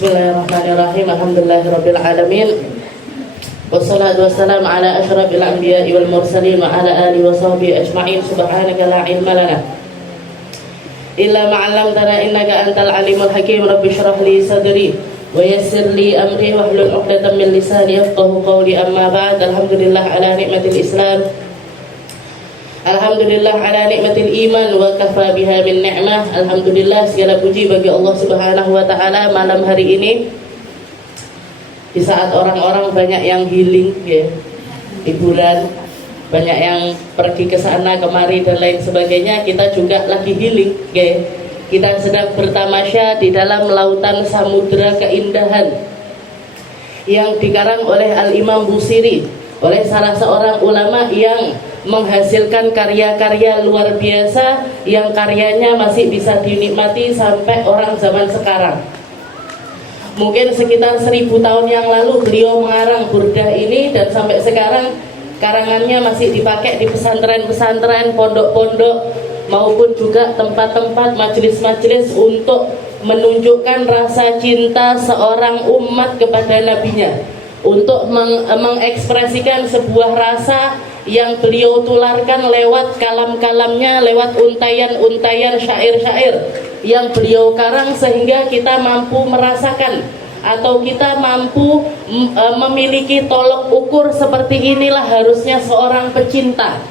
Bismillahirrahmanirrahim. Alhamdulillahirabbil alamin. Wassalatu wassalamu ala asyrafil anbiya'i wal mursalin wa ala alihi wa sahbihi ajma'in. Subhanaka la ilma lana illa ma 'allamtana innaka antal alimul hakim. Rabbi shrah li sadri wa yassir li amri wahlul 'uqdatam min lisani yafqahu qawli. Amma ba'd. Alhamdulillah ala nikmatil Islam. Alhamdulillah ala nikmatil iman wa kafa biha min ni'mah. Alhamdulillah, segala puji bagi Allah Subhanahu wa taala. Malam hari ini di saat orang-orang banyak yang healing ya, hiburan, banyak yang pergi ke sana kemari dan lain sebagainya, kita juga lagi healing ya. Kita sedang bertamasya di dalam lautan samudra keindahan yang dikarang oleh Al-Imam Busiri, oleh salah seorang ulama yang menghasilkan karya-karya luar biasa yang karyanya masih bisa dinikmati sampai orang zaman sekarang. Mungkin sekitar 1000 tahun yang lalu beliau mengarang burdah ini, dan sampai sekarang karangannya masih dipakai di pesantren-pesantren, pondok-pondok, maupun juga tempat-tempat majelis-majelis untuk menunjukkan rasa cinta seorang umat kepada nabinya, untuk mengekspresikan sebuah rasa yang beliau tularkan lewat kalam-kalamnya, lewat untayan-untayan syair-syair yang beliau karang, sehingga kita mampu merasakan atau kita mampu memiliki tolok ukur seperti inilah harusnya seorang pecinta,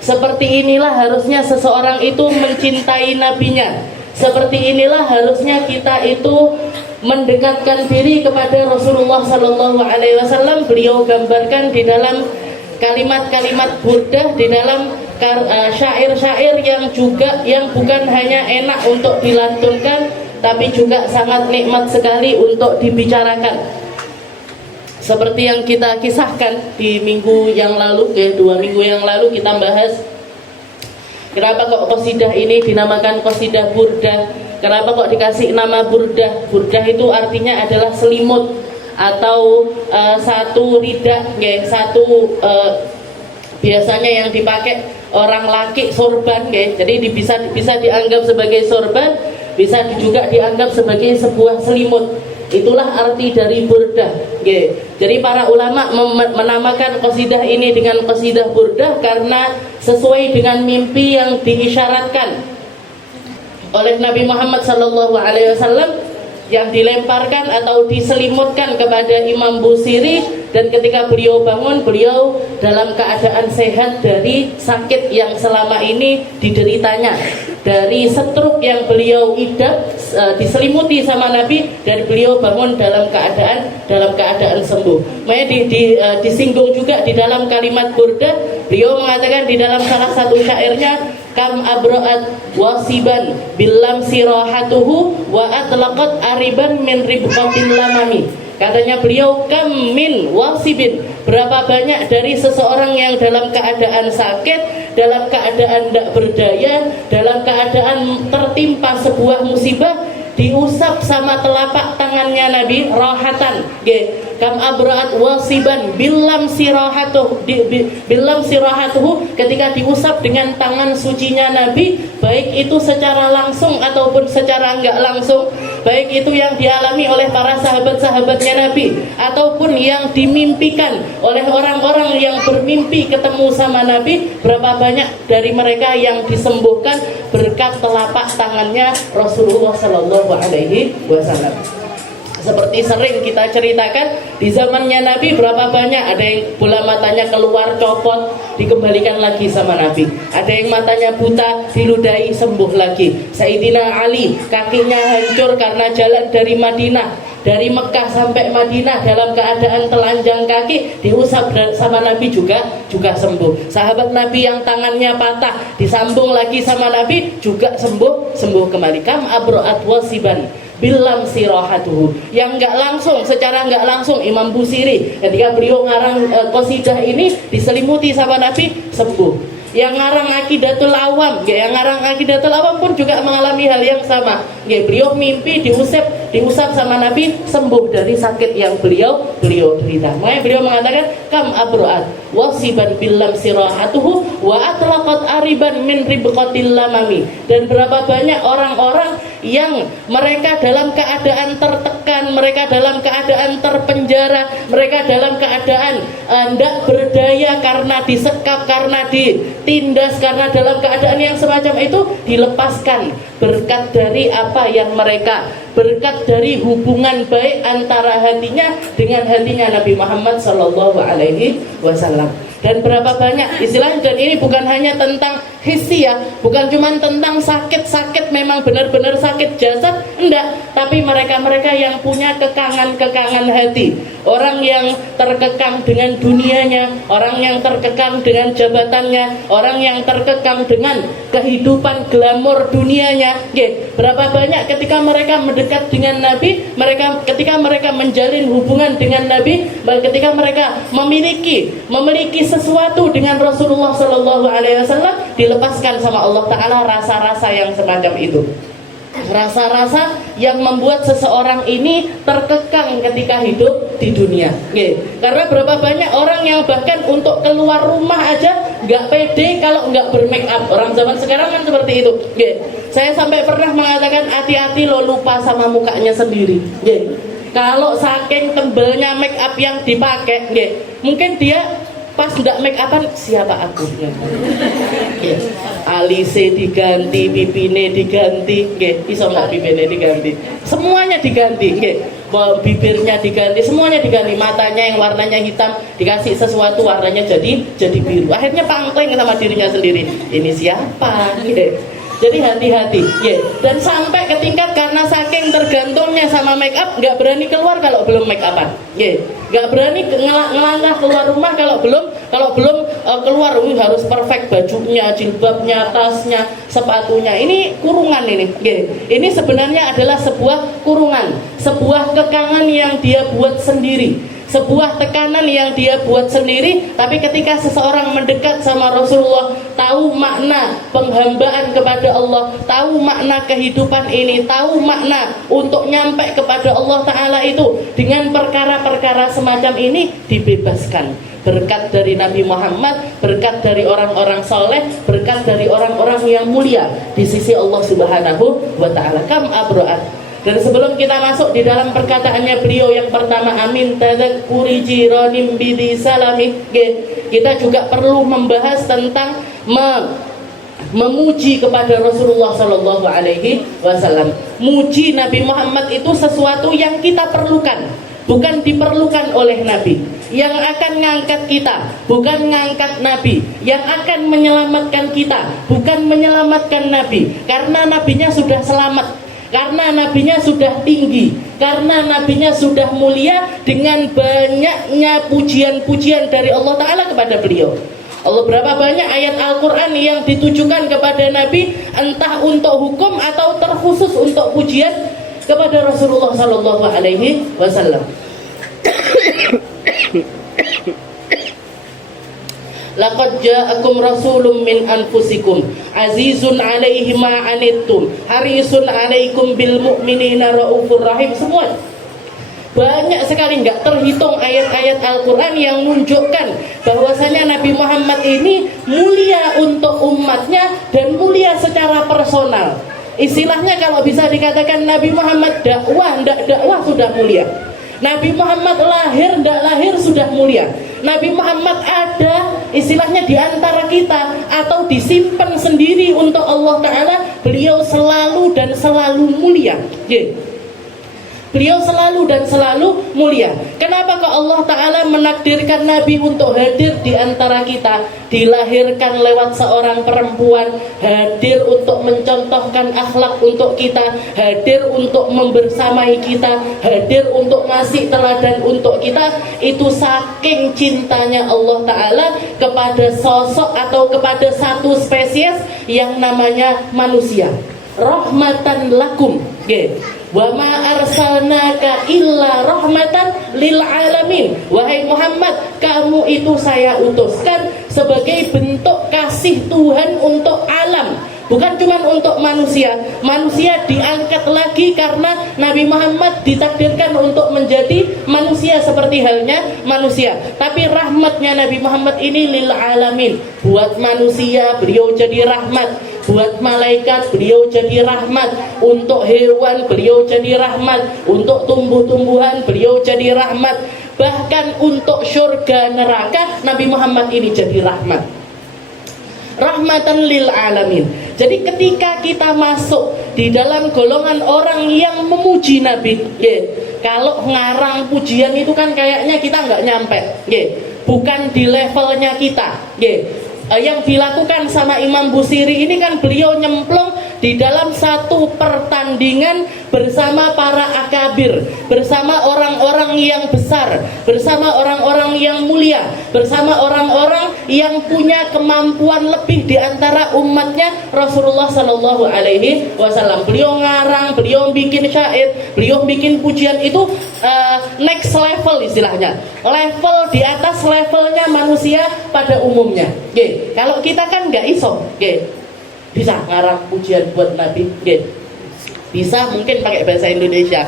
seperti inilah harusnya seseorang itu mencintai nabinya, seperti inilah harusnya kita itu mendekatkan diri kepada Rasulullah Sallallahu Alaihi Wasallam. Beliau gambarkan di dalam kalimat-kalimat burdah, di dalam syair-syair yang bukan hanya enak untuk dilantunkan, tapi juga sangat nikmat sekali untuk dibicarakan. Seperti yang kita kisahkan di minggu yang lalu, 2 minggu yang lalu kita bahas kenapa kok qasidah ini dinamakan qasidah burdah, kenapa kok dikasih nama burdah. Burdah itu artinya adalah selimut atau satu ridak, biasanya yang dipakai orang laki, sorban, jadi bisa dianggap sebagai sorban, bisa juga dianggap sebagai sebuah selimut. Itulah arti dari burdah. Jadi para ulama menamakan qasidah ini dengan qasidah burdah karena sesuai dengan mimpi yang diisyaratkan oleh Nabi Muhammad SAW, yang dilemparkan atau diselimutkan kepada Imam Busiri, dan ketika beliau bangun, beliau dalam keadaan sehat dari sakit yang selama ini dideritanya, dari stroke yang beliau idap, diselimuti sama Nabi, dan beliau bangun dalam keadaan sembuh. Makanya disinggung juga di dalam kalimat burdah, beliau mengatakan di dalam salah satu syairnya, kam abra'at wasiban bilam sirahatuhu wa atlaqat ariban min ribqatil lamami. Katanya beliau, kam min wasibin, berapa banyak dari seseorang yang dalam keadaan sakit, dalam keadaan tidak berdaya, dalam keadaan tertimpa sebuah musibah, diusap sama telapak tangannya Nabi, rahatan. Kam abraat wasiban bilam sirahatuhu, ketika diusap dengan tangan sucinya Nabi, baik itu secara langsung ataupun secara enggak langsung, baik itu yang dialami oleh para sahabat-sahabatnya Nabi ataupun yang dimimpikan oleh orang-orang yang bermimpi ketemu sama Nabi, berapa banyak dari mereka yang disembuhkan berkat telapak tangannya Rasulullah Sallallahu Alaihi Wasallam. Seperti sering kita ceritakan, di zamannya Nabi berapa banyak ada yang bola matanya keluar, copot, dikembalikan lagi sama Nabi. Ada yang matanya buta, diludahi, sembuh lagi. Sayyidina Ali kakinya hancur karena jalan dari Madinah, dari Mekah sampai Madinah dalam keadaan telanjang kaki, diusap sama Nabi juga sembuh. Sahabat Nabi yang tangannya patah, disambung lagi sama Nabi, juga sembuh kembali. Kam abraat wasiban bilam sirahatuhu, yang secara enggak langsung Imam Busiri ketika beliau ngarang qasidah ini diselimuti sama Nabi, sembuh. Yang ngarang Aqidatul Awam, yang ngarang Aqidatul Awam pun juga mengalami hal yang sama. Beliau mimpi diusap diusap sama Nabi, sembuh dari sakit yang beliau derita. Makanya beliau mengatakan kam abroat wasiban bilam sirahatuhu wa atlaqat ariban min ribqatil lamami. Dan berapa banyak orang-orang yang mereka dalam keadaan tertekan, mereka dalam keadaan terpenjara, mereka dalam keadaan tidak berdaya karena disekap, karena ditindas, karena dalam keadaan yang semacam itu dilepaskan berkat dari apa yang mereka, berkat dari hubungan baik antara hatinya dengan hatinya Nabi Muhammad Sallallahu Alaihi Wasallam. Dan berapa banyak istilahnya, dan ini bukan hanya tentang hissi ya, bukan cuma tentang sakit-sakit memang benar-benar sakit jasad, enggak, tapi mereka-mereka yang punya kekangan-kekangan hati, orang yang terkekang dengan dunianya, orang yang terkekang dengan jabatannya, orang yang terkekang dengan kehidupan glamor dunianya. Berapa banyak ketika mereka mendekat dengan Nabi, ketika mereka menjalin hubungan dengan Nabi, ketika mereka memiliki sesuatu dengan Rasulullah Sallallahu Alaihi Wasallam, dilepaskan sama Allah Ta'ala rasa-rasa yang semacam itu, rasa-rasa yang membuat seseorang ini terkekang ketika hidup di dunia. Karena berapa banyak orang yang bahkan untuk keluar rumah aja nggak pede kalau nggak bermake up. Orang zaman sekarang kan seperti itu. Saya sampai pernah mengatakan hati-hati lo lupa sama mukanya sendiri. Kalau saking tebelnya make up yang dipakai, mungkin dia pas nggak make upan, siapa aku? Alise diganti, pipine diganti, iso nggak pipine diganti, semuanya diganti, bibirnya diganti, semuanya diganti, matanya yang warnanya hitam dikasih sesuatu warnanya jadi biru, akhirnya pangkleng sama dirinya sendiri. Ini siapa? Jadi hati-hati, dan sampai ke tingkat karena saking tergantungnya sama make up, nggak berani keluar kalau belum make upan, nggak berani ngelangkah keluar rumah kalau belum keluar harus perfect, bajunya, jilbabnya, tasnya, sepatunya. Ini kurungan ini, ini sebenarnya adalah sebuah kurungan, sebuah kekangan yang dia buat sendiri, sebuah tekanan yang dia buat sendiri. Tapi ketika seseorang mendekat sama Rasulullah, tahu makna penghambaan kepada Allah, tahu makna kehidupan ini, tahu makna untuk nyampe kepada Allah Ta'ala itu dengan perkara-perkara semacam ini, dibebaskan berkat dari Nabi Muhammad, berkat dari orang-orang soleh, berkat dari orang-orang yang mulia di sisi Allah Subhanahu wa Ta'ala. Kam abro'at. Dan sebelum kita masuk di dalam perkataannya beliau yang pertama, amin tadzakuri jiranim bidi salami, kita juga perlu membahas tentang memuji kepada Rasulullah Sallallahu Alaihi Wasallam. Muji Nabi Muhammad itu sesuatu yang kita perlukan, bukan diperlukan oleh Nabi. Yang akan ngangkat kita bukan ngangkat Nabi, yang akan menyelamatkan kita bukan menyelamatkan Nabi, karena Nabinya sudah selamat, karena nabinya sudah tinggi, karena nabinya sudah mulia dengan banyaknya pujian-pujian dari Allah Ta'ala kepada beliau. Allah berapa banyak ayat Al-Quran yang ditujukan kepada Nabi, entah untuk hukum atau terkhusus untuk pujian kepada Rasulullah Sallallahu Alaihi Wasallam. Laqad ja'akum rasulun min anfusikum azizun 'alaihi ma 'anittum harisun 'alaikum bil mu'minina raufur rahim. Semua banyak sekali, nggak terhitung ayat-ayat Al-Quran yang menunjukkan bahwasanya Nabi Muhammad ini mulia untuk umatnya dan mulia secara personal. Istilahnya kalau bisa dikatakan Nabi Muhammad dakwah, ndak dakwah sudah mulia. Nabi Muhammad lahir, ndak lahir sudah mulia. Nabi Muhammad ada istilahnya di antara kita atau disimpan sendiri untuk Allah Ta'ala, beliau selalu dan selalu mulia. Beliau selalu dan selalu mulia. Kenapa kok Allah Ta'ala menakdirkan Nabi untuk hadir di antara kita, dilahirkan lewat seorang perempuan, hadir untuk mencontohkan akhlak untuk kita, hadir untuk membersamai kita, hadir untuk ngasih teladan untuk kita. Itu saking cintanya Allah Ta'ala kepada sosok atau kepada satu spesies yang namanya manusia. Rahmatan lakum, wa ma arsalnaka illa rahmatan lil alamin. Wahai Muhammad, kamu itu saya utuskan sebagai bentuk kasih Tuhan untuk alam, Bukan cuma untuk manusia. Manusia diangkat lagi karena Nabi Muhammad ditakdirkan untuk menjadi manusia seperti halnya manusia. Tapi rahmatnya Nabi Muhammad ini lil alamin. Buat manusia beliau jadi rahmat, buat malaikat beliau jadi rahmat, untuk hewan beliau jadi rahmat, untuk tumbuh-tumbuhan beliau jadi rahmat, bahkan untuk surga neraka Nabi Muhammad ini jadi rahmat. Rahmatan lil alamin. Jadi ketika kita masuk di dalam golongan orang yang memuji Nabi, kalau ngarang pujian itu kan kayaknya kita nggak nyampe, bukan di levelnya kita. Yang dilakukan sama Imam Busiri ini kan beliau nyemplung di dalam satu pertandingan bersama para akabir, bersama orang-orang yang besar, bersama orang-orang yang mulia, bersama orang-orang yang punya kemampuan lebih di antara umatnya Rasulullah Sallallahu Alaihi Wasallam. Beliau ngarang, beliau bikin syair, beliau bikin pujian itu next level istilahnya, level di atas levelnya manusia pada umumnya. Kalau kita kan nggak iso, bisa ngarang pujian buat Nabi, bisa mungkin pakai bahasa Indonesia,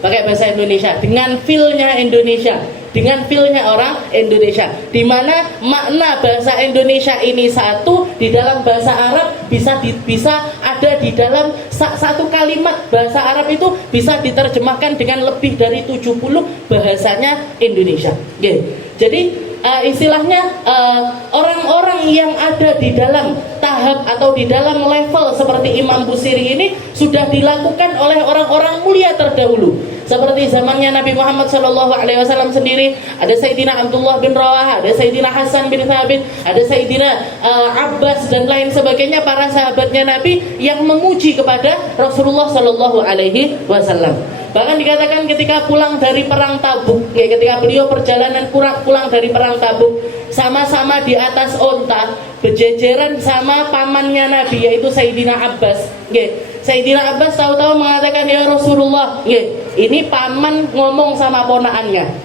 pakai bahasa Indonesia dengan feel-nya Indonesia, dengan feel-nya orang Indonesia, di mana makna bahasa Indonesia ini satu, di dalam bahasa Arab bisa ada di dalam satu kalimat bahasa Arab itu bisa diterjemahkan dengan lebih dari 70 bahasanya Indonesia. Jadi istilahnya orang-orang yang ada di dalam tahap atau di dalam level seperti Imam Busiri ini sudah dilakukan oleh orang-orang mulia terdahulu. Seperti zamannya Nabi Muhammad SAW sendiri, ada Sayyidina Abdullah bin Rawahah, ada Sayyidina Hasan bin Thabit, ada Sayyidina Abbas dan lain sebagainya, para sahabatnya Nabi yang memuji kepada Rasulullah SAW. Bahkan dikatakan ketika pulang dari perang Tabuk, ketika beliau perjalanan pulang dari perang Tabuk, sama-sama di atas onta, berjejeran sama pamannya Nabi, yaitu Sayyidina Abbas. Sayyidina Abbas tahu-tahu mengatakan, ya Rasulullah, ini paman ngomong sama ponakannya.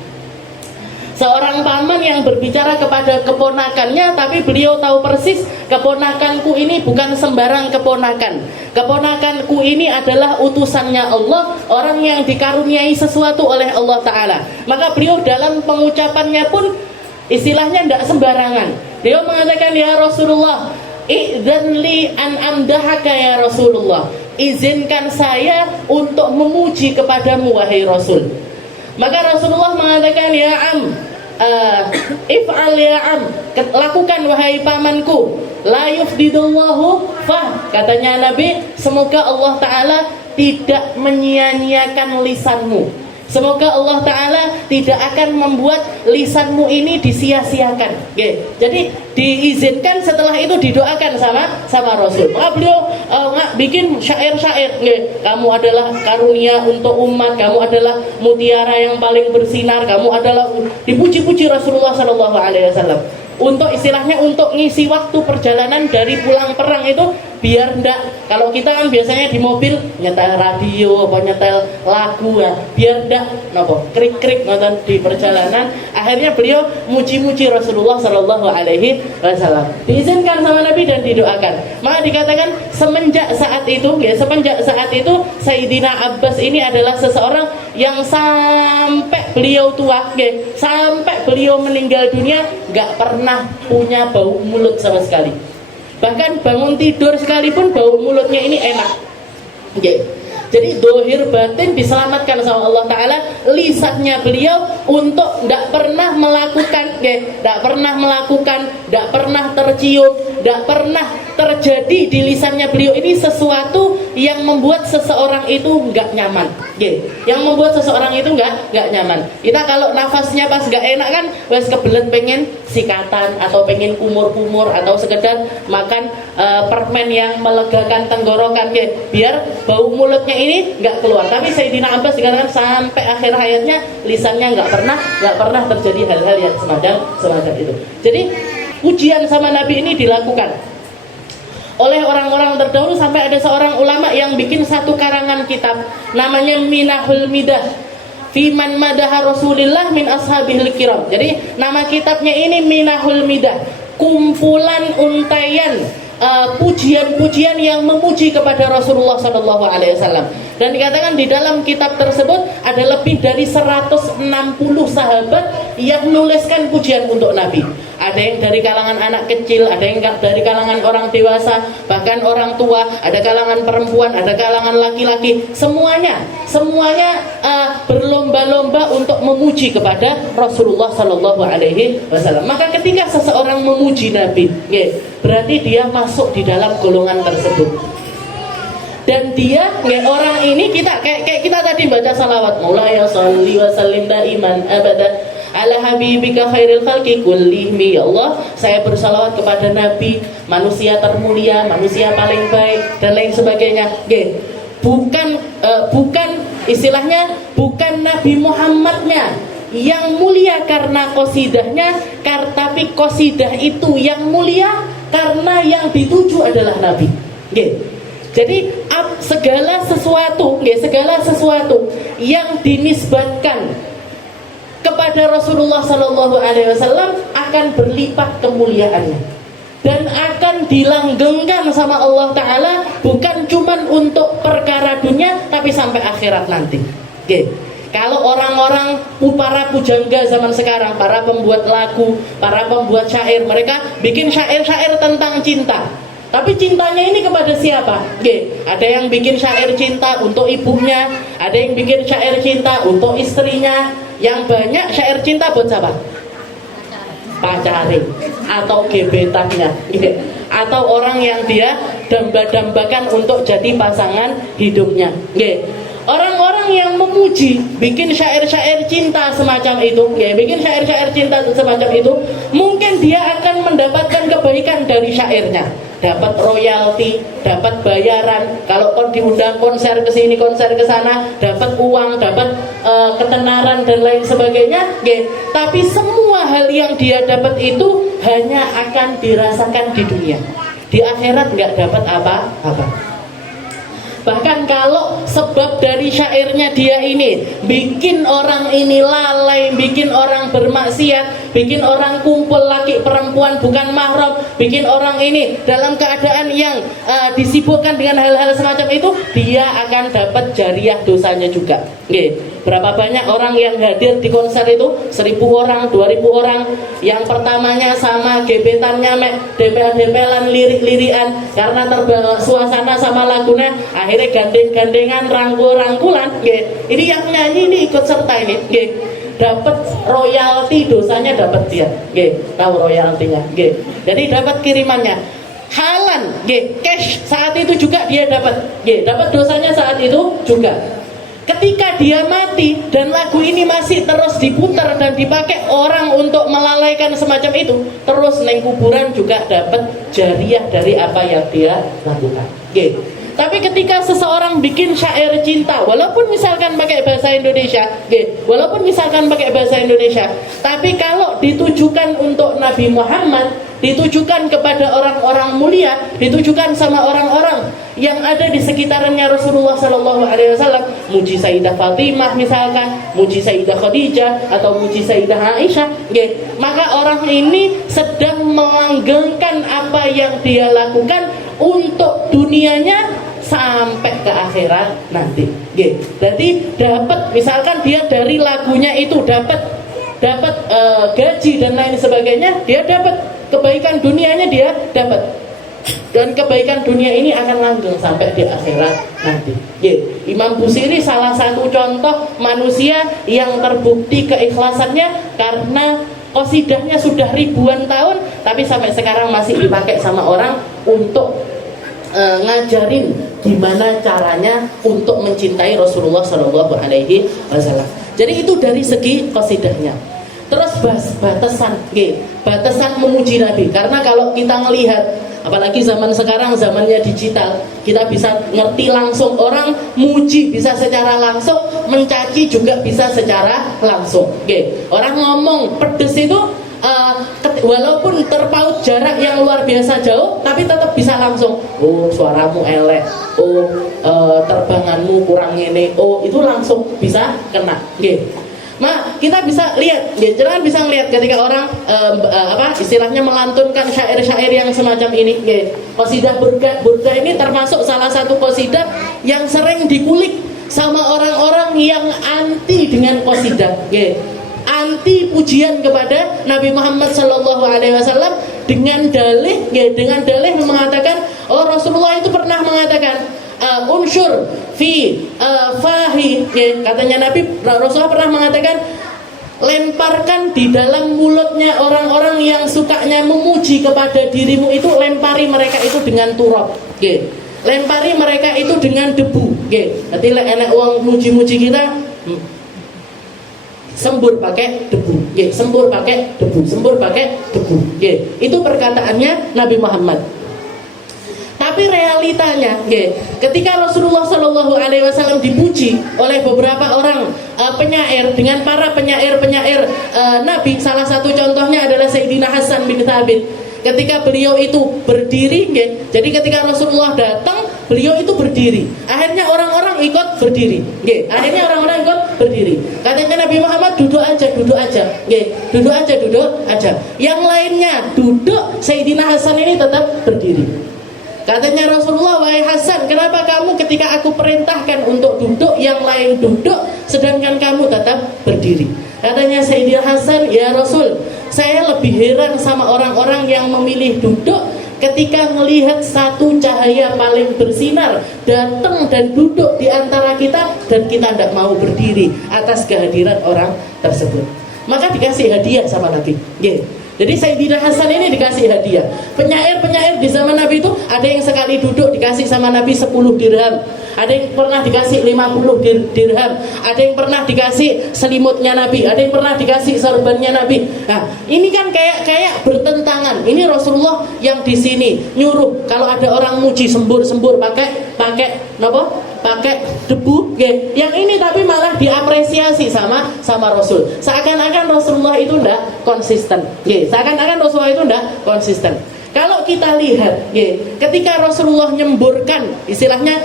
Seorang paman yang berbicara kepada keponakannya, tapi beliau tahu persis keponakanku ini bukan sembarang keponakan. Keponakanku ini adalah utusannya Allah, orang yang dikaruniai sesuatu oleh Allah Ta'ala. Maka beliau dalam pengucapannya pun istilahnya tidak sembarangan. Beliau mengatakan, ya Rasulullah, idzan li an amdahaka ya Rasulullah, izinkan saya untuk memuji kepadamu wahai Rasul. Maka Rasulullah mengatakan, ya am, if'al ya am, lakukan wahai pamanku, la yufdidullahu fah, katanya Nabi, semoga Allah Ta'ala tidak menyia-nyiakan lisanmu, semoga Allah Ta'ala tidak akan membuat lisanmu ini disia-siakan. Jadi diizinkan, setelah itu didoakan sama Rasul. Maka beliau bikin syair-syair, kamu adalah karunia untuk umat, kamu adalah mutiara yang paling bersinar, kamu adalah, dipuji-puji Rasulullah SAW. Untuk istilahnya untuk ngisi waktu perjalanan dari pulang perang itu, biar ndak, kalau kita kan biasanya di mobil nyetel radio apa nyetel lagu ya, biar ndak nopo krik-krik nonton di perjalanan. Akhirnya beliau muji-muji Rasulullah Shallallahu Alaihi Wasallam, diizinkan sama Nabi dan didoakan. Maka dikatakan semenjak saat itu Sayyidina Abbas ini adalah seseorang yang sampai beliau tua, sampai beliau meninggal dunia nggak pernah punya bau mulut sama sekali. Bahkan bangun tidur sekalipun bau mulutnya ini enak. Jadi dohir batin diselamatkan sama Allah Ta'ala. Lisannya beliau untuk tidak pernah melakukan, tidak pernah tercium, tidak pernah terjadi di lisannya beliau ini sesuatu yang membuat seseorang itu nggak nyaman. Yang membuat seseorang itu nggak nyaman. Kita kalau nafasnya pas nggak enak kan, wes kebelet pengen sikatan atau pengen kumur-kumur atau sekedar makan permen yang melegakan tenggorokan, biar bau mulutnya ini nggak keluar. Tapi Sayyidina Abbas dikatakan sampai akhir hayatnya lisannya nggak pernah terjadi hal-hal yang semacam itu. Jadi pujian sama Nabi ini dilakukan oleh orang-orang terdahulu, sampai ada seorang ulama yang bikin satu karangan kitab namanya Minahul Midah fi man madaha Rasulillah min ashabihil kiram. Jadi nama kitabnya ini Minahul Midah, kumpulan untaian pujian-pujian yang memuji kepada Rasulullah Shallallahu Alaihi Wasallam. Dan dikatakan di dalam kitab tersebut ada lebih dari 160 sahabat yang menuliskan pujian untuk Nabi. Ada yang dari kalangan anak kecil, ada yang dari kalangan orang dewasa, bahkan orang tua, ada kalangan perempuan, ada kalangan laki-laki. Semuanya berlomba-lomba untuk memuji kepada Rasulullah Shallallahu Alaihi Wasallam. Maka ketika seseorang memuji Nabi, berarti dia masuk di dalam golongan tersebut. Dan dia, orang ini kayak kita tadi baca salawat, Maulaya sholli wa sallim daiman abada ala habibika khairil khalqi kullihim. Ya Allah, saya bersalawat kepada Nabi, manusia termulia, manusia paling baik, dan lain sebagainya. Bukan istilahnya, bukan Nabi Muhammadnya yang mulia karena qasidahnya, tapi qasidah itu yang mulia karena yang dituju adalah Nabi. Jadi segala sesuatu yang dinisbatkan kepada Rasulullah Sallallahu Alaihi Wasallam akan berlipat kemuliaannya dan akan dilanggengkan sama Allah Taala, bukan cuman untuk perkara dunia tapi sampai akhirat nanti. Kalau orang-orang para pujangga zaman sekarang, para pembuat lagu, para pembuat syair, mereka bikin syair-syair tentang cinta. Tapi cintanya ini kepada siapa? Ada yang bikin syair cinta untuk ibunya, ada yang bikin syair cinta untuk istrinya. Yang banyak syair cinta buat siapa? Pacari atau gebetannya, atau orang yang dia damba-dambakan untuk jadi pasangan hidupnya. Orang-orang yang memuji, bikin syair-syair cinta semacam itu, mungkin dia akan mendapatkan kebaikan dari syairnya, dapat royalti, dapat bayaran. Kalau diundang konser ke sini, konser ke sana, dapat uang, dapat ketenaran dan lain sebagainya. Tapi semua hal yang dia dapat itu hanya akan dirasakan di dunia. Di akhirat nggak dapat apa-apa. Bahkan kalau sebab dari syairnya dia ini bikin orang ini lalai, bikin orang bermaksiat, bikin orang kumpul laki perempuan bukan mahram, bikin orang ini dalam keadaan yang disibukkan dengan hal-hal semacam itu, dia akan dapat jariah dosanya juga. Berapa banyak orang yang hadir di konser itu? 1.000 orang, 2.000 orang. Yang pertamanya sama gebetannya dempel-dempelan, lirik-lirikan karena terbawa suasana sama lagunya, akhirnya gandeng-gandengan, rangkul-rangkulan. Ini yang nyanyi ini ikut serta ini. Dapat royalti, dosanya dapat dia. Tahu royaltinya. Jadi dapat kirimannya. Halan, cash saat itu juga dia dapat. Dapat dosanya saat itu juga. Ketika dia mati dan lagu ini masih terus diputar dan dipakai orang untuk melalaikan semacam itu, terus neng kuburan juga dapat jariah dari apa yang dia lakukan. Tapi ketika seseorang bikin syair cinta, walaupun misalkan pakai bahasa Indonesia, tapi kalau ditujukan untuk Nabi Muhammad, ditujukan kepada orang-orang mulia, ditujukan sama orang-orang yang ada di sekitarannya Rasulullah Sallallahu Alaihi Wasallam, muji Sayyidah Fatimah misalkan, muji Sayyidah Khadijah atau muji Sayyidah Aisyah, maka orang ini sedang melanggengkan apa yang dia lakukan untuk dunianya sampai ke akhirat nanti. Jadi dapat, misalkan dia dari lagunya itu dapat gaji dan lain sebagainya, dia dapat kebaikan dunianya, dia dapat, dan kebaikan dunia ini akan langgeng sampai di akhirat nanti. Imam Busiri salah satu contoh manusia yang terbukti keikhlasannya karena qasidahnya sudah ribuan tahun, tapi sampai sekarang masih dipakai sama orang untuk ngajarin gimana caranya untuk mencintai Rasulullah Shallallahu Alaihi Wasallam. Jadi itu dari segi qasidahnya. Terus batasan memuji Nabi. Karena kalau kita melihat, apalagi zaman sekarang zamannya digital, kita bisa ngerti langsung orang muji bisa secara langsung, mencaci juga bisa secara langsung. Orang ngomong pedes itu walaupun terpaut jarak yang luar biasa jauh, tapi tetap bisa langsung, oh suaramu elek, oh terbanganmu kurang ini, oh itu langsung bisa kena. Kita bisa lihat, ya, jangan bisa lihat ketika orang istilahnya melantunkan syair-syair yang semacam ini. Ya. Qasidah burda ini termasuk salah satu qasidah yang sering dikulik sama orang-orang yang anti dengan qasidah. Ya. Anti pujian kepada Nabi Muhammad SAW dengan dalih mengatakan, oh Rasulullah itu pernah mengatakan unsur fi fahi, ya, katanya Rasulullah pernah mengatakan, lemparkan di dalam mulutnya orang-orang yang sukanya memuji kepada dirimu itu, lempari mereka itu dengan turab, ya. Lempari mereka itu dengan debu, ya. Nanti enak uang muji-muji kita, sembur pakai debu, ya. Sembur pakai debu, ya. Itu perkataannya Nabi Muhammad. Tapi realitanya, ketika Rasulullah SAW dipuji oleh beberapa orang penyair dengan para penyair Nabi, salah satu contohnya adalah Sayyidina Hasan bin Thabit. Ketika beliau itu berdiri, jadi ketika Rasulullah datang, beliau itu berdiri. Akhirnya orang-orang ikut berdiri. Katanya Nabi Muhammad duduk aja. Yang lainnya duduk, Sayyidina Hasan ini tetap berdiri. Katanya Rasulullah, wahai Hasan, kenapa kamu ketika aku perintahkan untuk duduk, yang lain duduk, sedangkan kamu tetap berdiri? Katanya Sayyidina Hasan, ya Rasul, saya lebih heran sama orang-orang yang memilih duduk ketika melihat satu cahaya paling bersinar datang dan duduk di antara kita, dan kita tidak mau berdiri atas kehadiran orang tersebut. Maka dikasih hadiah sama Nabi. Jadi Sayyidina Hasan ini dikasih hadiah. Penyair-penyair di zaman Nabi itu ada yang sekali duduk dikasih sama Nabi 10 dirham, ada yang pernah dikasih 50 dirham, ada yang pernah dikasih selimutnya Nabi, ada yang pernah dikasih sorbannya Nabi. Nah, ini kan kayak bertentangan. Ini Rasulullah yang di sini nyuruh kalau ada orang muji sembur pakai debu, yang ini tapi malah diapresiasi sama Rasul. Seakan-akan Rasulullah itu tidak konsisten. Kalau kita lihat, ketika Rasulullah nyemburkan, istilahnya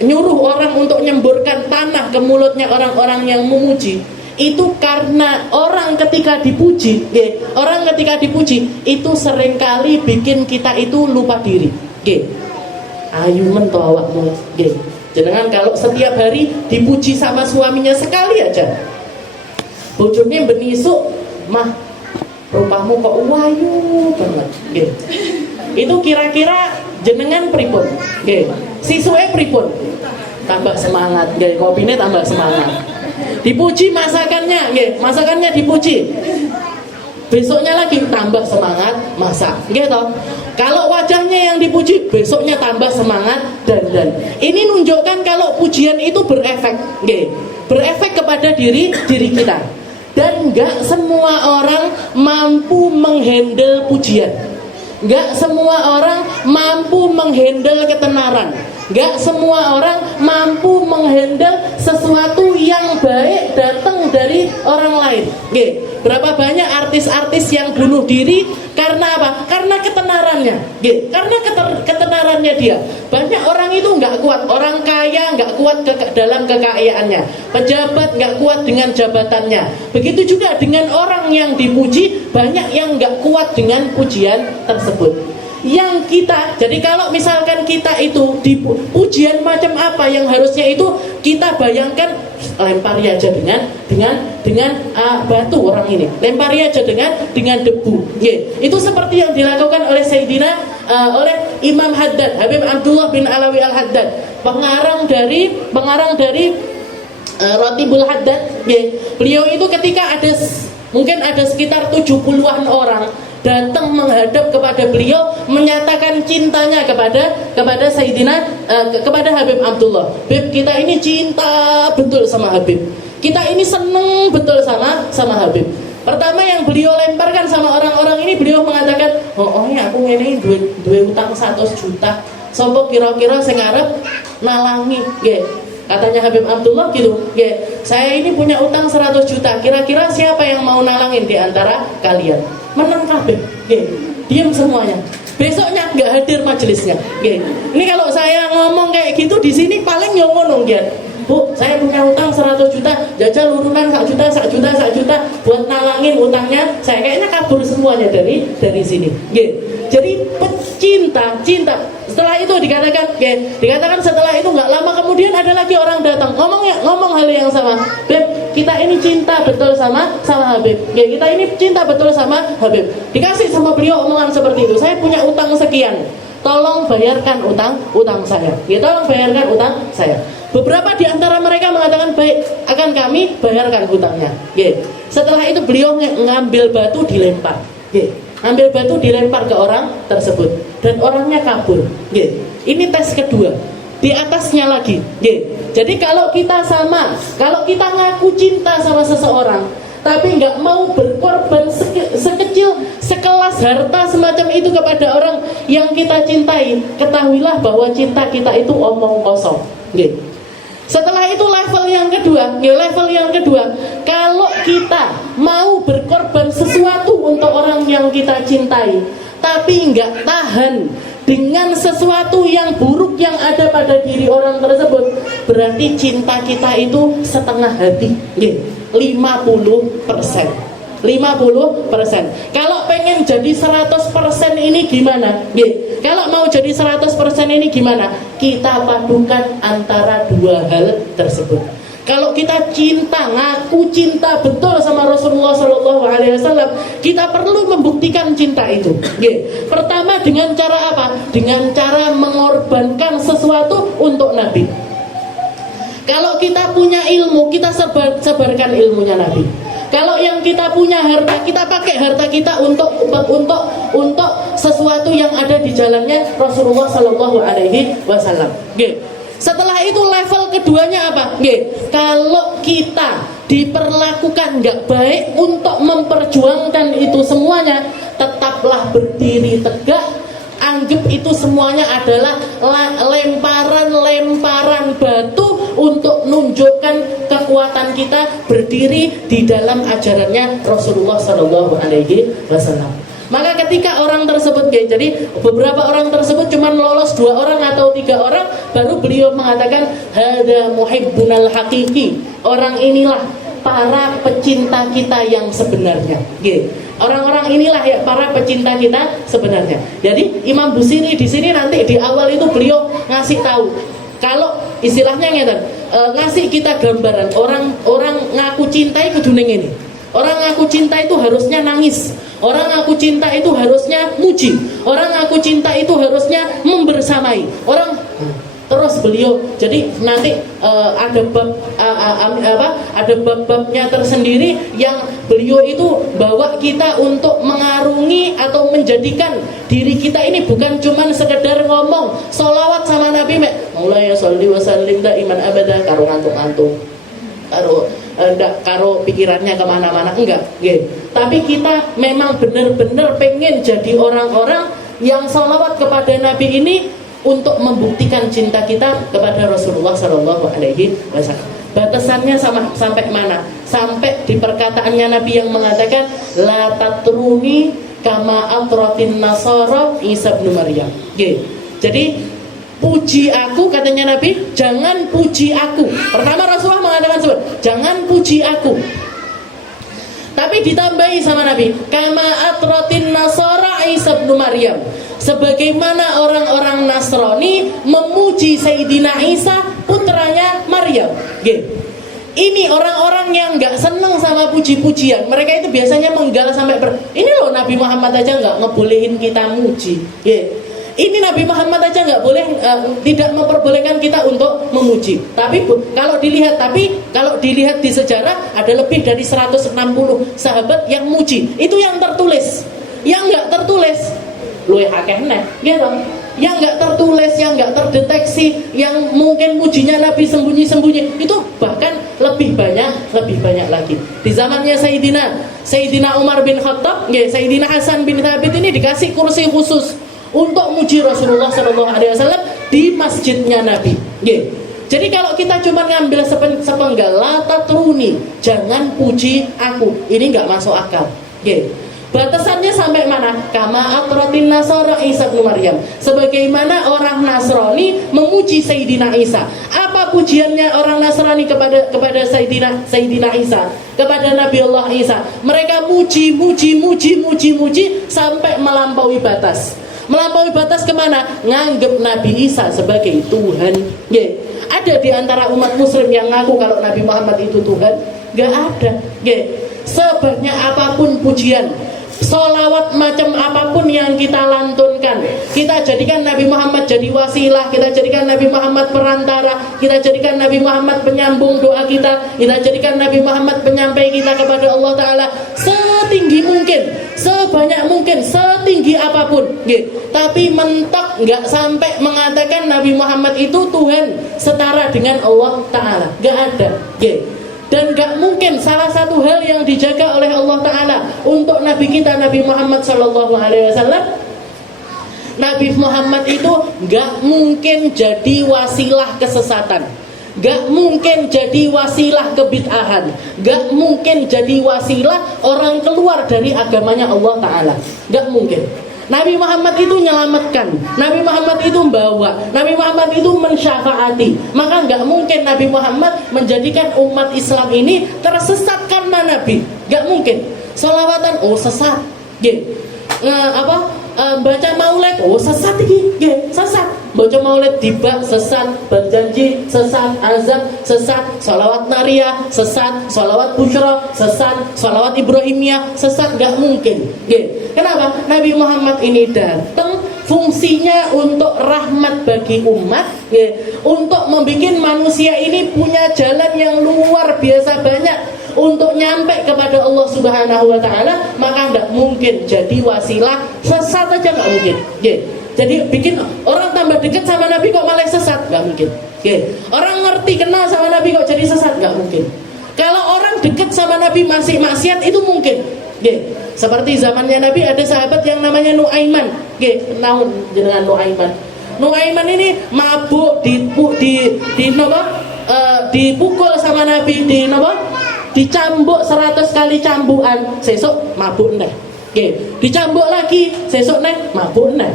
nyuruh orang untuk nyemburkan tanah ke mulutnya orang-orang yang memuji, itu karena orang ketika dipuji itu seringkali bikin kita itu lupa diri. Ayu men to awakmu. Jangan kalau setiap hari dipuji sama suaminya sekali aja, bojone benisuk, mah rupamu kok wayu banget. Itu kira-kira jenengan pripun? Sisuke pripun? Tambah semangat, kopine tambah semangat. Dipuji masakannya dipuji. Besoknya lagi tambah semangat masak, gitu. Kalau wajahnya yang dipuji, besoknya tambah semangat dandan. Ini nunjukkan kalau pujian itu berefek, berefek kepada diri kita. Dan nggak semua orang mampu menghandle pujian, nggak semua orang mampu menghandle ketenaran, nggak semua orang mampu menghandle sesuatu yang baik datang dari orang lain. Berapa banyak artis-artis yang bunuh diri karena apa? Karena ketenarannya. Karena ketenarannya dia. Banyak orang itu nggak kuat. Orang kaya nggak kuat dalam kekayaannya. Pejabat nggak kuat dengan jabatannya. Begitu juga dengan orang yang dipuji, banyak yang nggak kuat dengan pujian tersebut. Jadi kalau misalkan kita itu di pujian macam apa yang harusnya itu kita bayangkan, lempari aja dengan batu orang ini, lempari aja dengan debu. Itu seperti yang dilakukan oleh oleh Imam Haddad, Habib Abdullah bin Alawi Al-Haddad, pengarang dari Ratibul Haddad. Beliau itu ketika mungkin ada sekitar 70-an orang datang menghadap kepada beliau, menyatakan cintanya kepada kepada Habib Abdullah. Habib, kita ini cinta betul sama Habib. Kita ini seneng betul sama Habib. Pertama yang beliau lemparkan sama orang-orang ini, beliau mengatakan, ya aku ini duwe utang 100 juta. Sopo kira-kira sing arep nalangi, Katanya Habib Abdullah gitu, saya ini punya utang 100 juta. Kira-kira siapa yang mau nalangin di antara kalian? Menang kabeh, diam semuanya. Besoknya nggak hadir majelisnya. Ini kalau saya ngomong kayak gitu di sini paling nyongonong Bu, saya punya utang 100 juta. jajal urunan 1 juta buat nalangin utangnya, saya kayaknya kabur semuanya dari sini. Jadi cinta. Setelah itu dikatakan setelah itu nggak lama kemudian ada lagi orang datang ngomong hal yang sama. Beb, kita ini cinta betul sama Habib. Kita ini cinta betul sama Habib. Dikasih sama beliau omongan seperti itu. Saya punya utang sekian. Tolong bayarkan utang saya. Tolong bayarkan utang saya. Beberapa di antara mereka mengatakan baik, akan kami bayarkan hutangnya. Setelah itu beliau ngambil batu dilempar. Ambil batu dilempar ke orang tersebut dan orangnya kabur. Ini tes kedua. Di atasnya lagi. Jadi kalau kita ngaku cinta sama seseorang tapi nggak mau berkorban sekelas harta semacam itu kepada orang yang kita cintai, ketahuilah bahwa cinta kita itu omong kosong. Setelah itu level yang kedua, kalau kita mau berkorban sesuatu untuk orang yang kita cintai, tapi nggak tahan dengan sesuatu yang buruk yang ada pada diri orang tersebut, berarti cinta kita itu setengah hati. 50%. Kalau pengen jadi 100% ini gimana? Kalau mau jadi 100% ini gimana? Kita padukan antara dua hal tersebut. Kalau kita ngaku cinta betul sama Rasulullah SAW, kita perlu membuktikan cinta itu. Pertama dengan cara apa? Dengan cara mengorbankan sesuatu untuk Nabi. Kalau kita punya ilmu, kita sebarkan ilmunya Nabi. Kalau yang kita punya harta, kita pakai harta kita untuk sesuatu yang ada di jalannya Rasulullah SAW. Setelah itu level keduanya apa? Kalau kita diperlakukan nggak baik untuk memperjuangkan itu semuanya, tetaplah berdiri tegak. Anggap itu semuanya adalah lemparan batu untuk menunjukkan kekuatan kita berdiri di dalam ajarannya Rasulullah SAW. Maka ketika orang tersebut, jadi beberapa orang tersebut cuma lolos 2 orang atau 3 orang, baru beliau mengatakan hada muhibbunal haqiqi. Orang inilah para pecinta kita yang sebenarnya. Orang-orang inilah ya para pecinta kita sebenarnya. Jadi Imam Busiri di sini nanti di awal itu beliau ngasih tahu, kalau istilahnya ngasih kita gambaran orang ngaku cinta itu kudu ning ngene. Orang ngaku cinta itu harusnya nangis. Orang ngaku cinta itu harusnya muji. Orang ngaku cinta itu harusnya membersamai. Terus beliau, jadi nanti ada bab-babnya tersendiri yang beliau itu bawa kita untuk mengarungi atau menjadikan diri kita ini bukan cuman sekedar ngomong sholawat sama Nabi Maulaya sholli wa sallim daiman abada karo ngantuk-ngantuk, karo pikirannya kemana-mana, enggak. Tapi kita memang benar-benar pengen jadi orang-orang yang sholawat kepada Nabi ini untuk membuktikan cinta kita kepada Rasulullah SAW. Batasannya sampai mana? Sampai di perkataannya Nabi yang mengatakan la tatruni kama atratin nasara Isa bin Maryam. Jadi puji aku, katanya Nabi, jangan puji aku. Pertama Rasulullah mengatakan jangan puji aku. Tapi ditambahi sama Nabi, kama atratin nasara Isa bin Maryam. Sebagaimana orang-orang Nasrani memuji Sayyidina Isa, putranya Maryam. Ini orang-orang yang nggak seneng sama puji-pujian. Mereka itu biasanya menggal sampai ini loh Nabi Muhammad aja nggak ngebolehin kita muji. Ini Nabi Muhammad aja nggak boleh, tidak memperbolehkan kita untuk memuji. Tapi kalau dilihat di sejarah ada lebih dari 160 sahabat yang muji. Itu yang tertulis. Yang nggak tertulis luwih akeh neh, gitu. Yang nggak tertulis, yang nggak terdeteksi, yang mungkin mujinya Nabi sembunyi-sembunyi, itu bahkan lebih banyak lagi. Di zamannya Sayyidina Umar bin Khattab, Sayyidina Hasan bin Thabit ini dikasih kursi khusus untuk muji Rasulullah SAW di masjidnya Nabi. Jadi kalau kita cuma ngambil sepenggal la tatruni, jangan puji aku, ini nggak masuk akal. Batasannya sampai mana? Kama atratin nasara Isa bin Maryam. Sebagaimana orang Nasrani memuji Sayyidina Isa. Apa Apa pujiannya orang Nasrani kepada Sayyidina Isa, kepada Nabi Allah Isa? Mereka muji sampai melampaui batas. Melampaui batas kemana? Nganggep Nabi Isa sebagai Tuhan. Ada di antara umat muslim yang ngaku kalau Nabi Muhammad itu Tuhan? Gak ada. Sebanyak apapun pujian, sholawat macam apapun yang kita lantunkan, kita jadikan Nabi Muhammad jadi wasilah, kita jadikan Nabi Muhammad perantara, kita jadikan Nabi Muhammad penyambung doa kita jadikan Nabi Muhammad penyampai kita kepada Allah Ta'ala, setinggi mungkin, sebanyak mungkin, setinggi apapun. Tapi mentok nggak sampai mengatakan Nabi Muhammad itu Tuhan setara dengan Allah Ta'ala. Nggak ada. Dan gak mungkin salah satu hal yang dijaga oleh Allah Ta'ala untuk Nabi kita, Nabi Muhammad SAW, Nabi Muhammad itu gak mungkin jadi wasilah kesesatan, gak mungkin jadi wasilah kebid'ahan, gak mungkin jadi wasilah orang keluar dari agamanya Allah Ta'ala. Gak mungkin. Nabi Muhammad itu menyelamatkan, Nabi Muhammad itu membawa, Nabi Muhammad itu mensyafaati. Maka nggak mungkin Nabi Muhammad menjadikan umat Islam ini tersesat karena Nabi. Nggak mungkin. Salawatan, oh sesat. Baca maulid, oh sesat iki, sesat. Baca maulid tiba sesat, berjanji sesat, azab sesat, salawat nariyah sesat, salawat busyra sesat, salawat ibrahimiyah sesat. Gak mungkin. Kenapa? Nabi Muhammad ini datang fungsinya untuk rahmat bagi umat, untuk membuat manusia ini punya jalan yang luar biasa banyak untuk nyampe kepada Allah Subhanahu wa Ta'ala. Maka tidak mungkin jadi wasilah sesat aja, nggak mungkin. Jadi bikin orang tambah dekat sama Nabi kok malah sesat, nggak mungkin. Orang ngerti kenal sama Nabi kok jadi sesat, nggak mungkin. Kalau orang dekat sama Nabi masih maksiat itu mungkin. Seperti zamannya Nabi ada sahabat yang namanya Nuaiman. Kenal dengan Nuaiman. Nuaiman ini mabuk, dipukul sama Nabi, dicambuk 100 kali cambukan, sesuk mabuk neh. Dicambuk lagi, sesuk neh mabuk neh.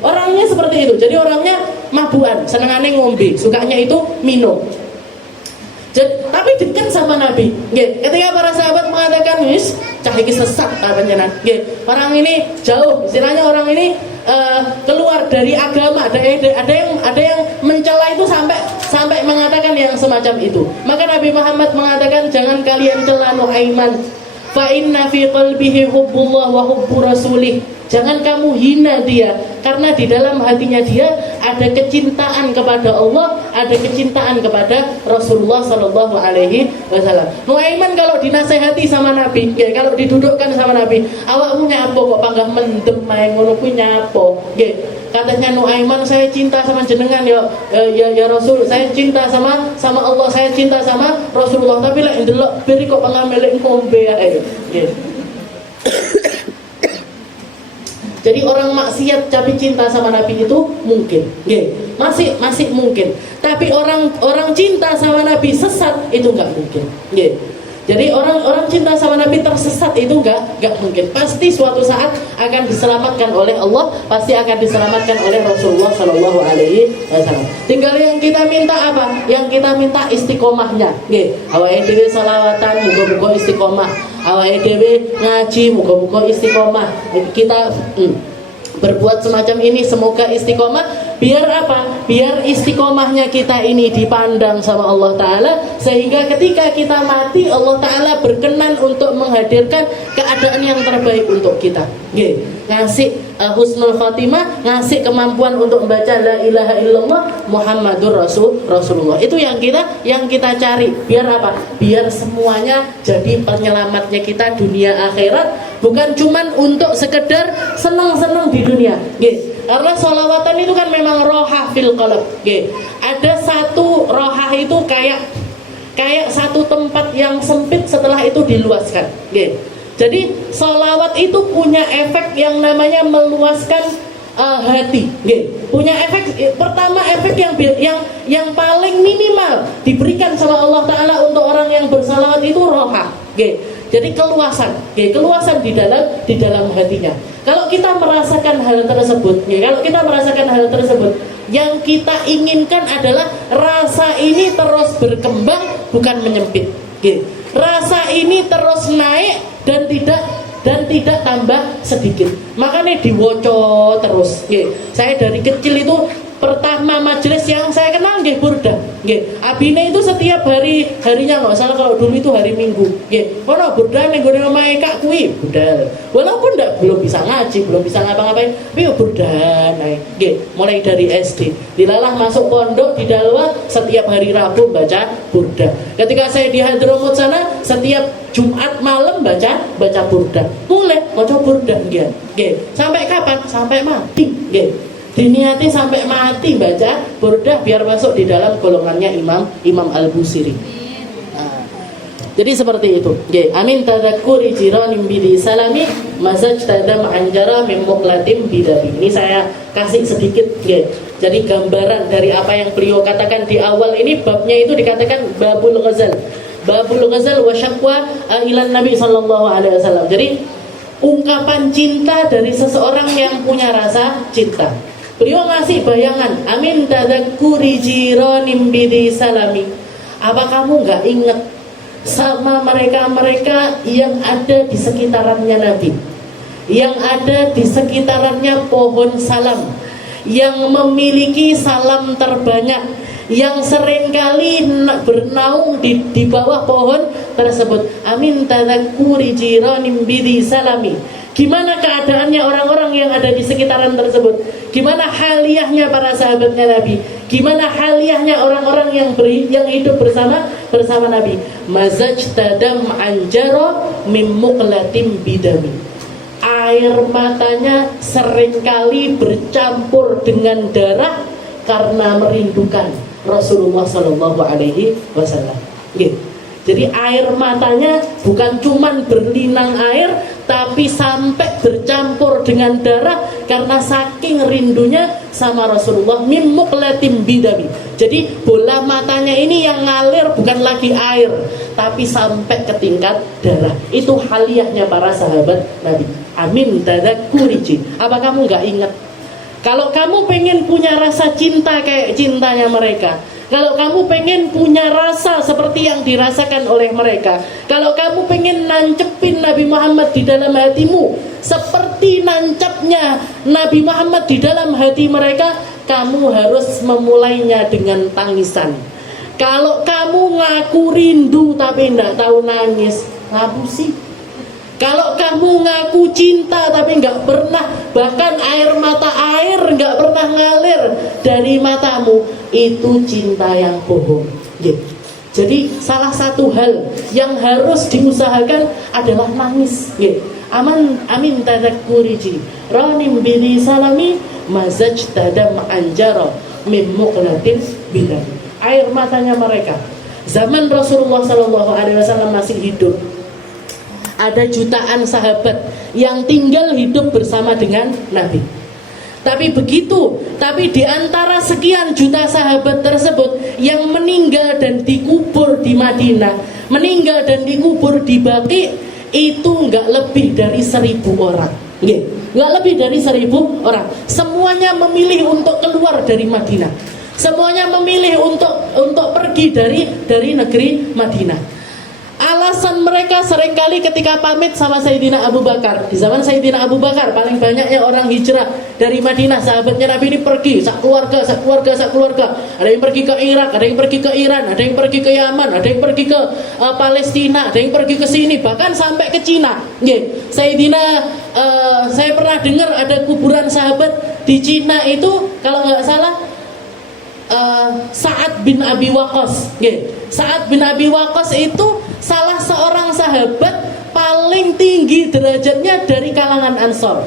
Orangnya seperti itu. Jadi orangnya mabukan, senengannya ngombe, sukanya itu minum. Tapi dekat sama Nabi. Ketika para sahabat mengatakan, "Wis, cah iki sesat ta panjenengan." Orang ini jauh, istilahnya orang ini keluar dari agama. Ada yang mencela itu sampai mengatakan yang semacam itu. Maka Nabi Muhammad mengatakan, "Jangan kalian cela Nuaiman. Fa inna fi qalbihi hubbullah wa hubbu rasulih." Jangan kamu hina dia, karena di dalam hatinya dia ada kecintaan kepada Allah, ada kecintaan kepada Rasulullah Sallallahu Alaihi Wasallam. Nuaiman kalau dinasehati sama Nabi, kalau didudukkan sama Nabi, awakmu nyapo kok panggah mendem main ngono kuwi nyapo? Katanya Nuaiman, saya cinta sama jenengan ya Rasul, saya cinta sama Allah, saya cinta sama Rasulullah, tapi lek ndelok beri kok panggah melek ngombe ae. Jadi orang maksiat tapi cinta sama Nabi itu mungkin, masih mungkin. Tapi orang cinta sama Nabi sesat itu nggak mungkin. Jadi orang cinta sama Nabi tersesat itu nggak mungkin. Pasti suatu saat akan diselamatkan oleh Allah, pasti akan diselamatkan oleh Rasulullah Shallallahu Alaihi Wasallam. Tinggal yang kita minta apa? Yang kita minta istiqomahnya. Awake dhewe sholawatan, muga-muga istiqomah. Awake dhewe ngaji, muga-muga istiqomah. Kita berbuat semacam ini, semoga istiqomah. Biar apa? Biar istiqomahnya kita ini dipandang sama Allah Ta'ala, sehingga ketika kita mati Allah Ta'ala berkenan untuk menghadirkan keadaan yang terbaik untuk kita. Ngasih husnul khotimah, ngasih kemampuan untuk membaca la ilaha illallah Muhammadur Rasulullah. Itu yang kita cari. Biar apa? Biar semuanya jadi penyelamatnya kita dunia akhirat, bukan cuman untuk sekedar senang-senang di dunia. Karena sholawatan itu kan memang rohah fil qalb. Ada satu rohah itu kayak satu tempat yang sempit, setelah itu diluaskan. Jadi sholawat itu punya efek yang namanya meluaskan hati. Punya efek. Pertama, efek yang paling minimal diberikan sama Allah Ta'ala untuk orang yang bersalawat itu rohah. Jadi keluasan di dalam hatinya. Kalau kita merasakan hal tersebut, Yang kita inginkan adalah rasa ini terus berkembang, bukan menyempit. Nggih. Rasa ini terus naik dan tidak tambah sedikit. Makanya diwoco terus. Nggih. Saya dari kecil itu pertama majelis yang saya kenal nggih Burdah. Nggih. Abine itu setiap harinya enggak salah kalau dulu itu hari Minggu. Nggih. Ono Burdah ning gone omahe Kak kuwi, budal. Walaupun belum bisa ngaji, belum bisa ngapa-ngapain, tapi yo Burdah naik. Nggih, mulai dari SD. Dilalah masuk pondok di Dalwa setiap hari Rabu baca Burdah. Ketika saya di Hadramut sana setiap Jumat malam baca Burdah. Mulai maca Burdah nggih. Nggih. Sampai kapan? Sampai mati. Nggih. Diniati sampai mati baca Burdah biar masuk di dalam golongannya Imam Al-Busiri. Jadi seperti itu. Okay. Amin tadzakkuri jiranim bidi salami mazaj tadam anjara min muqlatim bidabi. Ini saya kasih sedikit. Okay. Jadi gambaran dari apa yang beliau katakan di awal ini, babnya itu dikatakan babul ghazal. Babul ghazal wa syaqwa ilan Nabi sallallahu alaihi wasallam. Jadi ungkapan cinta dari seseorang yang punya rasa cinta. Beliau ngasih bayangan, amin tadzakkuri jiranim bidi salami. Apa kamu nggak ingat sama mereka-mereka yang ada di sekitarannya Nabi, yang ada di sekitarannya pohon salam, yang memiliki salam terbanyak, yang seringkali bernaung di bawah pohon tersebut. Amin tadzakkuri jiranim bidi salami. Gimana keadaannya orang-orang yang ada di sekitaran tersebut? Gimana haliyahnya para sahabatnya Nabi? Gimana haliyahnya orang-orang yang hidup bersama Nabi? Mazaj tadam anjaro mim muqlatim bidami. Air matanya seringkali bercampur dengan darah karena merindukan Rasulullah Sallallahu Alaihi Wasallam. Jadi air matanya bukan cuman berlinang air, tapi sampai bercampur dengan darah karena saking rindunya sama Rasulullah. Mim muqlatim bidami. Jadi bola matanya ini yang ngalir bukan lagi air, tapi sampai ke tingkat darah. Itu haliyahnya para sahabat Nabi. Amin tadzakkuri. Apa kamu nggak ingat? Kalau kamu pengen punya rasa cinta kayak cintanya mereka, kalau kamu pengen punya rasa seperti yang dirasakan oleh mereka, kalau kamu pengen nancepin Nabi Muhammad di dalam hatimu seperti nancapnya Nabi Muhammad di dalam hati mereka, kamu harus memulainya dengan tangisan. Kalau kamu ngaku rindu tapi tidak tahu nangis, ngapu sih? Kalau kamu ngaku cinta tapi nggak pernah, bahkan air mata nggak pernah ngalir dari matamu, itu cinta yang bohong. Jadi salah satu hal yang harus diusahakan adalah nangis. Amin tadzakkuri ranim bini salami mazaj tadam anjaro mim muqlatin bidam. Air matanya mereka zaman Rasulullah SAW masih hidup, ada jutaan sahabat yang tinggal hidup bersama dengan Nabi. Tapi di antara sekian juta sahabat tersebut yang meninggal dan dikubur di Madinah, meninggal dan dikubur di Baqi, itu enggak lebih dari 1.000 orang. Enggak lebih dari 1.000 orang. Semuanya memilih untuk keluar dari Madinah. Semuanya memilih untuk pergi dari negeri Madinah. Alasan mereka seringkali ketika pamit sama Sayyidina Abu Bakar. Di zaman Sayyidina Abu Bakar paling banyaknya orang hijrah dari Madinah. Sahabatnya Nabi ini pergi sak keluarga. Ada yang pergi ke Irak, ada yang pergi ke Iran, ada yang pergi ke Yaman, ada yang pergi ke Palestina, ada yang pergi ke sini, bahkan sampai ke Cina. Saya pernah dengar ada kuburan sahabat di Cina itu, kalau nggak salah Sa'ad bin Abi Waqqas. Sa'ad bin Abi Waqqas itu salah seorang sahabat paling tinggi derajatnya dari kalangan Ansor.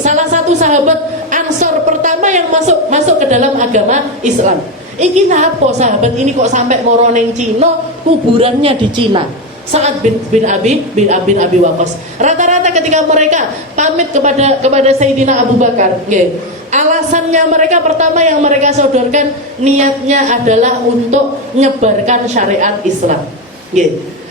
Salah satu sahabat Ansor pertama yang masuk ke dalam agama Islam. Iki napa sahabat ini kok sampai moro ning Cina, kuburannya di Cina. Sa'ad bin Abi Waqqas. Rata-rata ketika mereka pamit kepada Sayyidina Abu Bakar, alasannya mereka pertama yang mereka sodorkan, niatnya adalah untuk menyebarkan syariat Islam.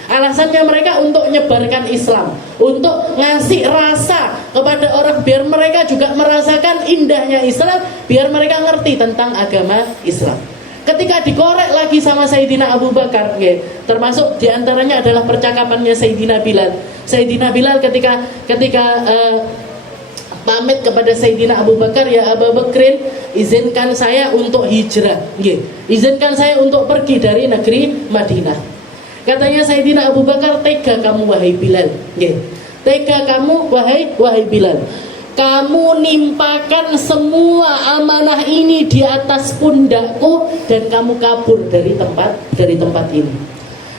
Alasannya mereka untuk menyebarkan Islam, untuk ngasih rasa kepada orang biar mereka juga merasakan indahnya Islam, biar mereka ngerti tentang agama Islam. Ketika dikorek lagi sama Sayyidina Abu Bakar, termasuk diantaranya adalah percakapannya Sayyidina Bilal. Sayyidina Bilal ketika pamit kepada Sayyidina Abu Bakar, ya Abu Bakrin, izinkan saya untuk hijrah, izinkan saya untuk pergi dari negeri Madinah. Katanya Sayyidina Abu Bakar, tega kamu wahai Bilal, tega kamu wahai Bilal, kamu nimpakan semua amanah ini di atas pundakku dan kamu kabur dari tempat ini.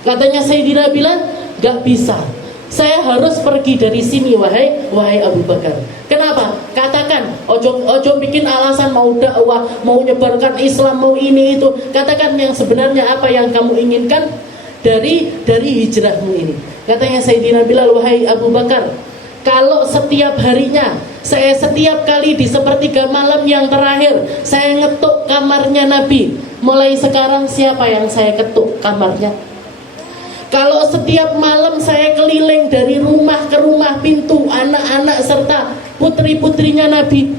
Katanya Sayyidina Bilal, gak bisa, saya harus pergi dari sini wahai Abu Bakar. Kenapa? Katakan, ojo bikin alasan mau dakwah, mau nyebarkan Islam, mau ini itu. Katakan yang sebenarnya apa yang kamu inginkan dari hijrahmu ini. Katanya Sayyidina Bilal, wahai Abu Bakar, kalau setiap harinya saya setiap kali di sepertiga malam yang terakhir saya ngetuk kamarnya Nabi, mulai sekarang siapa yang saya ketuk kamarnya? Kalau setiap malam saya keliling dari rumah ke rumah, pintu anak-anak serta putri-putrinya Nabi,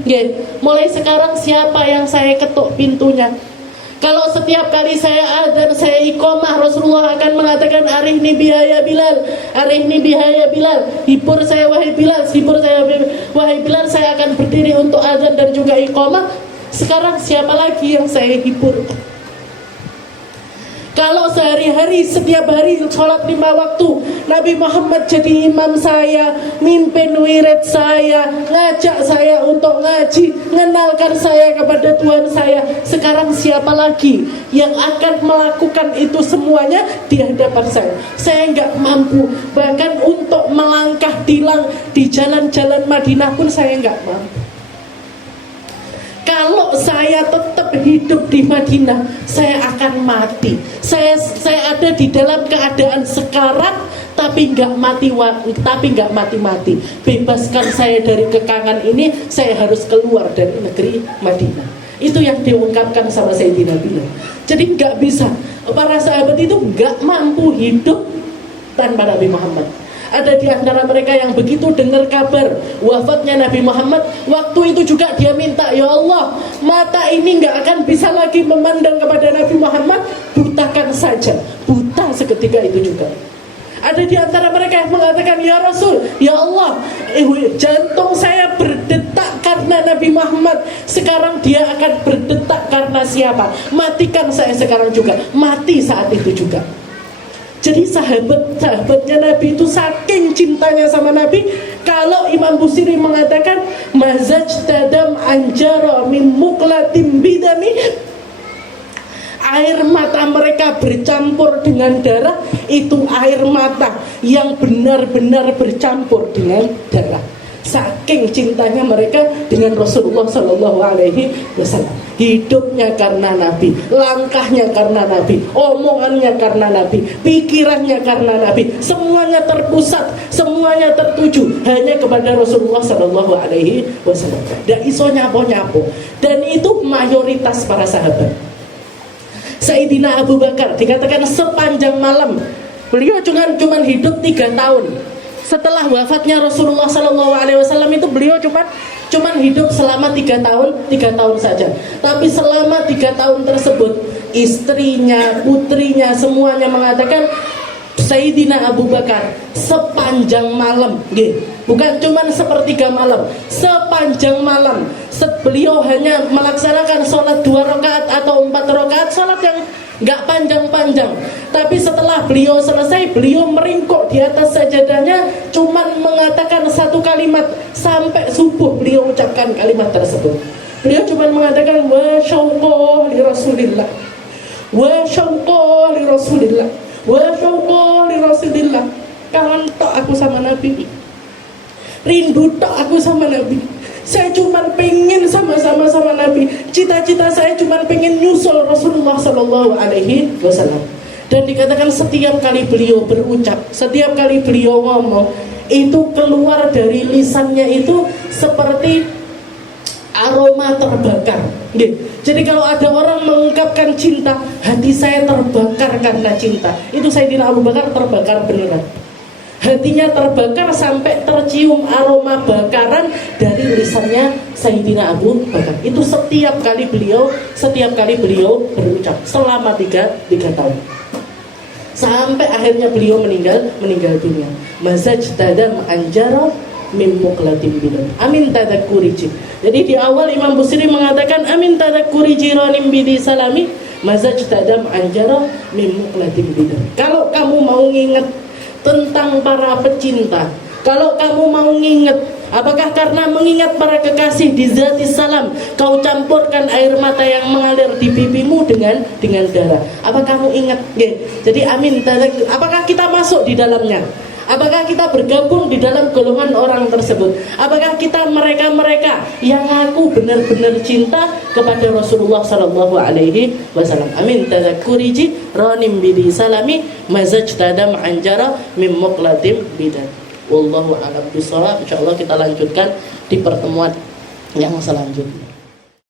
mulai sekarang siapa yang saya ketuk pintunya? Kalau setiap kali saya adzan, saya iqamah, Rasulullah akan mengatakan, arihni bihaya Bilal, arihni bihaya Bilal, hibur saya wahai Bilal, hibur saya wahai Bilal. Saya akan berdiri untuk adzan dan juga iqamah. Sekarang siapa lagi yang saya hibur? Kalau sehari-hari, setiap hari sholat 5 waktu, Nabi Muhammad jadi imam saya, mimpin wirid saya, ngajak saya untuk ngaji, mengenalkan saya kepada Tuhan saya. Sekarang siapa lagi yang akan melakukan itu semuanya di hadapan saya? Saya nggak mampu, bahkan untuk melangkah di jalan-jalan Madinah pun saya nggak mampu. Kalau saya tetap hidup di Madinah, saya akan mati. Saya ada di dalam keadaan sekarat, tapi nggak mati-mati. Bebaskan saya dari kekangan ini, saya harus keluar dari negeri Madinah. Itu yang diungkapkan sama Sayyidina Bilal. Jadi nggak bisa, para sahabat itu nggak mampu hidup tanpa Nabi Muhammad. Ada di antara mereka yang begitu dengar kabar wafatnya Nabi Muhammad, waktu itu juga dia minta, ya Allah, mata ini gak akan bisa lagi memandang kepada Nabi Muhammad, butakan saja. Buta seketika itu juga. Ada di antara mereka yang mengatakan, ya Rasul, ya Allah, jantung saya berdetak karena Nabi Muhammad, sekarang dia akan berdetak karena siapa? Matikan saya sekarang juga. Mati saat itu juga. Jadi sahabatnya Nabi itu saking cintanya sama Nabi, kalau Imam Busiri mengatakan mazaj tadam anjara min muklatim bidami, air mata mereka bercampur dengan darah, itu air mata yang benar-benar bercampur dengan darah. Saking cintanya mereka dengan Rasulullah Sallallahu Alaihi Wasallam. Hidupnya karena Nabi, langkahnya karena Nabi, omongannya karena Nabi, pikirannya karena Nabi, semuanya terpusat, semuanya tertuju hanya kepada Rasulullah Sallallahu Alaihi Wasallam. Dan iso nyapo-nyapo. Dan itu mayoritas para sahabat. Sayyidina Abu Bakar dikatakan sepanjang malam beliau cuma hidup 3 tahun. Setelah wafatnya Rasulullah SAW itu beliau cuma hidup selama 3 tahun saja. Tapi selama 3 tahun tersebut istrinya, putrinya semuanya mengatakan Sayyidina Abu Bakar sepanjang malam, bukan cuma sepertiga malam, sepanjang malam beliau hanya melaksanakan sholat 2 rakaat atau 4 rakaat, sholat yang gak panjang-panjang. Tapi setelah beliau selesai, beliau meringkuk di atas sajadahnya, cuman mengatakan 1 kalimat. Sampai subuh beliau ucapkan kalimat tersebut. Beliau cuman mengatakan wa syauqa li Rasulillah, wa syauqa li Rasulillah, wa syauqa li Rasulillah. Kangen tok aku sama Nabi, rindu tok aku sama Nabi. Saya cuma pengen sama-sama sama Nabi. Cita-cita saya cuma pengen nyusul Rasulullah Sallallahu Alaihi Wasallam. Dan dikatakan setiap kali beliau berucap, setiap kali beliau ngomong, itu keluar dari lisannya itu seperti aroma terbakar. Jadi kalau ada orang mengungkapkan cinta, hati saya terbakar karena cinta, itu Sayyidina Abu Bakar terbakar beneran. Hatinya terbakar sampai tercium aroma bakaran dari lisannya Sayyidina Abu Bakar. Itu setiap kali beliau berucap selama 3 tahun. Sampai akhirnya beliau meninggal dunia. Mazajtadam anjara min muqlatin bidan. Amin tadakkuri. Jadi di awal Imam Busiri mengatakan amin tadakkuri jiranim bidi salami mazajtadam anjara min muqlatin bidan. Kalau kamu mau nginget tentang para pecinta, kalau kamu mau nginget, apakah karena mengingat para kekasih di zati salam kau campurkan air mata yang mengalir di pipimu dengan darah? Apa kamu ingat? Jadi amin. Apakah kita masuk di dalamnya? Apakah kita bergabung di dalam golongan orang tersebut? Apakah kita mereka yang ngaku benar-benar cinta kepada Rasulullah Sallallahu Alaihi Wasallam? Amin tadzakuriji ranim bidi salami mazajtadam anjara mim muqlatim bidan. Wallahu a'lam bishawab. Insyaallah kita lanjutkan di pertemuan yang selanjutnya.